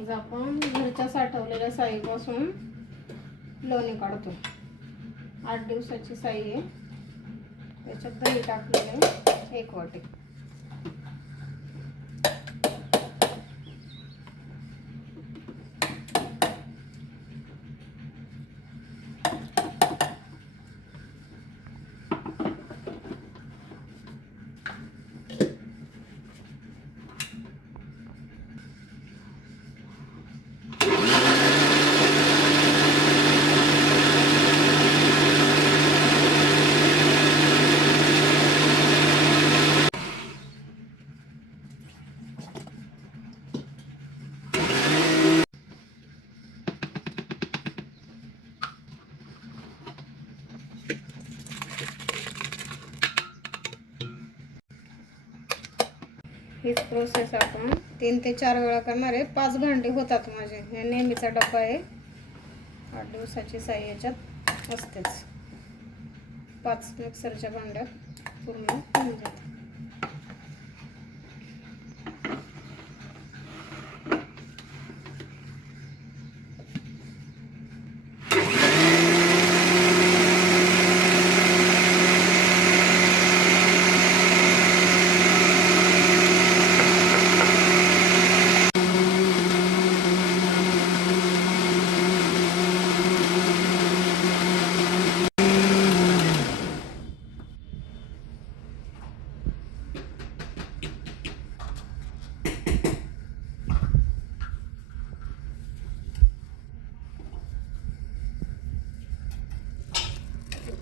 आज आपण घरच्या साठवलेल्या साईपासून लोणी काढतो. 8 दिवसाची साई आहे. त्याच्यात दही टाकलेले 1 वाटी. हीच प्रोसेस आपण 3 ते 4 वेळा करणार आहे. 5 भांडी होतात माझे. हे नेहमीचा डब्बा आहे. 8 दिवसाची साई याच्यात असतेच. 5 मिक्सरच्या भांड्यात पूर्ण होऊन जाते.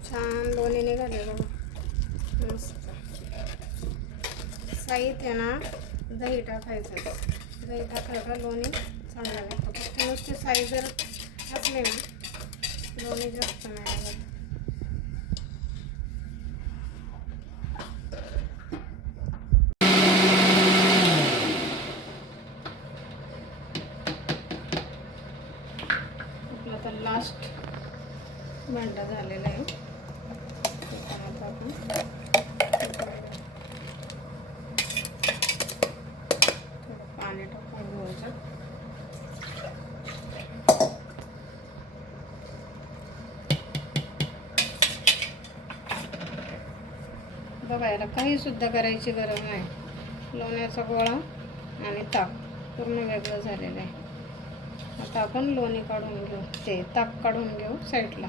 छान लोणी निघाले बघा, मस्त. साईत आहे ना दही टाकायचं. दही टाकलं का लोणी चांगलं लागतं. फक्त नुसती साई जर असली ना लोणी जास्त नाही लागत. आपला आता लास्ट भांडा झालेला आहे. पाणी टाकून घ्यायचं. बघा, याला काही सुद्धा करायची गरज नाही. लोण्याचा गोळा आणि ताक पूर्ण वेगळं झालेलं आहे. आता आपण लोणी काढून घेऊ, ते ताक काढून घेऊ साईडला.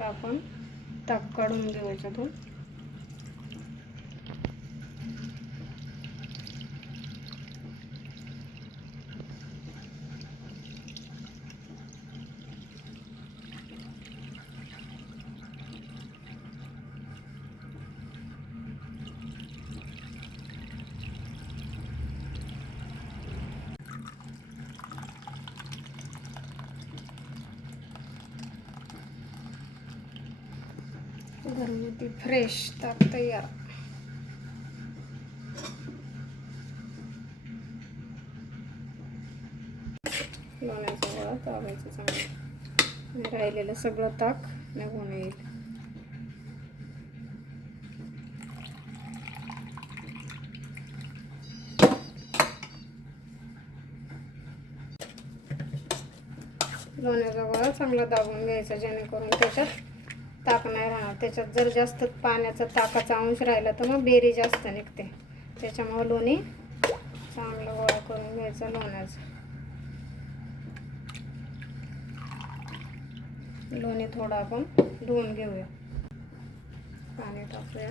आपण ताक काढून घेऊ याच्यातून. घरगुती फ्रेश ताक तयार. लोण्याचा गोळा चावायचा चांगला. राहिलेलं सगळं ताक निघून येईल. लोण्याचा गोळा चांगला दाबून घ्यायचा, जेणेकरून त्याच्यात ताक नाही राहणार. त्याच्यात जर जास्त पाण्याचा ताकाचा अंश राहिला तर मग बेरी जास्त निघते. त्याच्यामुळे लोणी चांगलं गोळा करून घ्यायचं लोण्याचं. लोणी थोडं आपण धुवून घेऊया. पाणी टाकूया.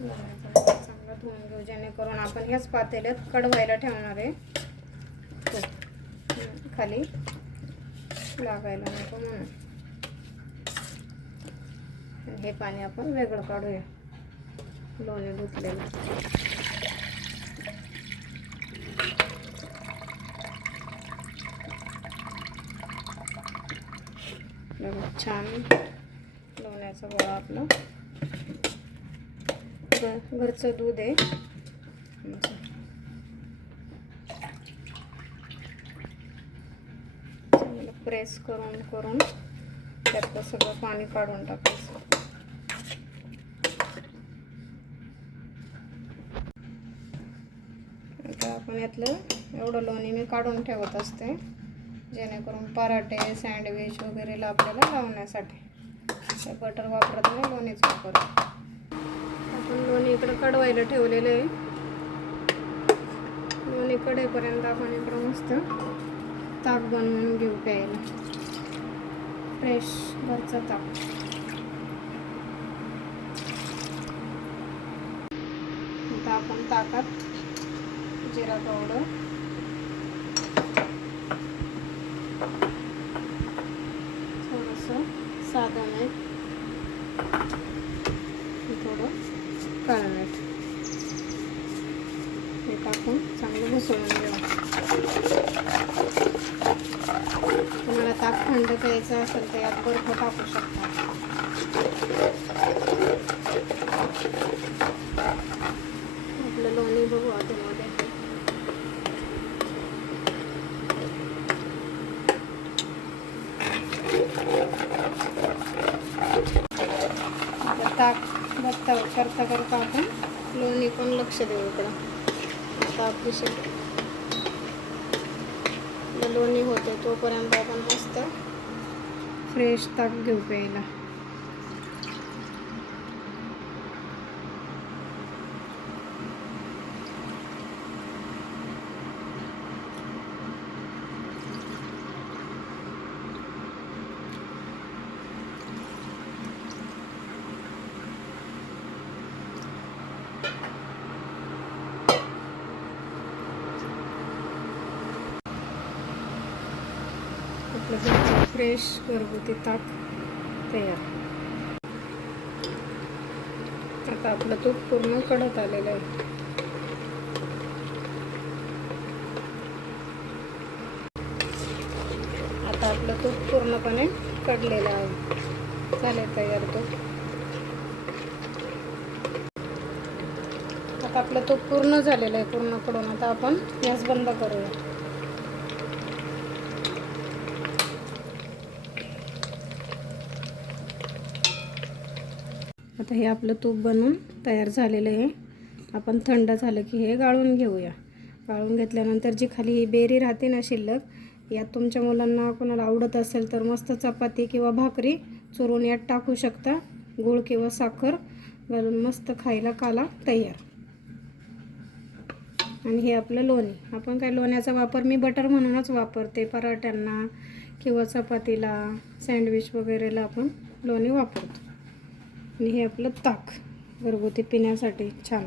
लोण्याचा गोळा चांगला धुवून घेऊ, जेणेकरून आपण ह्याच पातेल्यात कडवायला ठेवणार आहे. खाली लागायला नको म्हणून. हे पाणी आपण वेगळं काढूया, लोणी धुतलेलं. छान लोण्याचा गोळा आपला. घरचं दूध आहे. चांगलं प्रेस करून यातलं सगळं पाणी काढून टाकायचं. आता आपण यातलं एवढं लोणी मी काढून ठेवत असते, जेणेकरून पराठे सँडविच वगैरेला आपल्याला लावण्यासाठी. बटर वापरत नाही, लोणीच वापरतो. आपण लोणी इकडं कडवायला ठेवलेलं आहे. लोणी कडेपर्यंत आपण इकडं मस्त ताक बनवून घेऊ प्यायला, फ्रेश घरचा ताक. आता आपण ताकात जिरा पावडर, थोडंसं साधं मीठ, थोडं काळं मीठ हे टाकून चांगलं मिसळून घेऊ. तुम्हाला ताक थंड प्यायचं असेल तर यात बर्फ टाकू शकता. आपलं लोणी बघू आतमध्ये. ताक बघता करता करता आपण लोणी पण लक्ष देऊ इकडं. आता आपली लोणी होते तोपर्यंत आपण मस्त फ्रेश ताक घेऊ प्यायला. आपलं फ्रेश घरगुती ताक तयार. आता आपलं तूप पूर्ण कडक आलेलं आहे. आता आपलं तूप पूर्णपणे कडलेलं आहे. झाले तयार तूप. आता आपलं तूप पूर्ण झालेलं आहे, पूर्ण कडून. आता आपण गॅस बंद करूया. आता हे आपलं तूप बनवून तयार झालेलं आहे. आपण थंड झालं की हे गाळून घेऊया. गाळून घेतल्यानंतर जी खाली ही बेरी राहते ना शिल्लक, यात तुमच्या मुलांना कोणाला आवडत असेल तर मस्त चपाती किंवा भाकरी चुरून यात टाकू शकता. गूळ किंवा साखर घालून मस्त खायला काला तयार. आणि हे आपलं लोणी. आपण काय लोण्याचा वापर मी बटर म्हणूनच वापरते. पराठ्यांना किंवा चपातीला सँडविच वगैरेला आपण लोणी वापरतो. आणि हे आपलं ताक घरगुती पिण्यासाठी छान.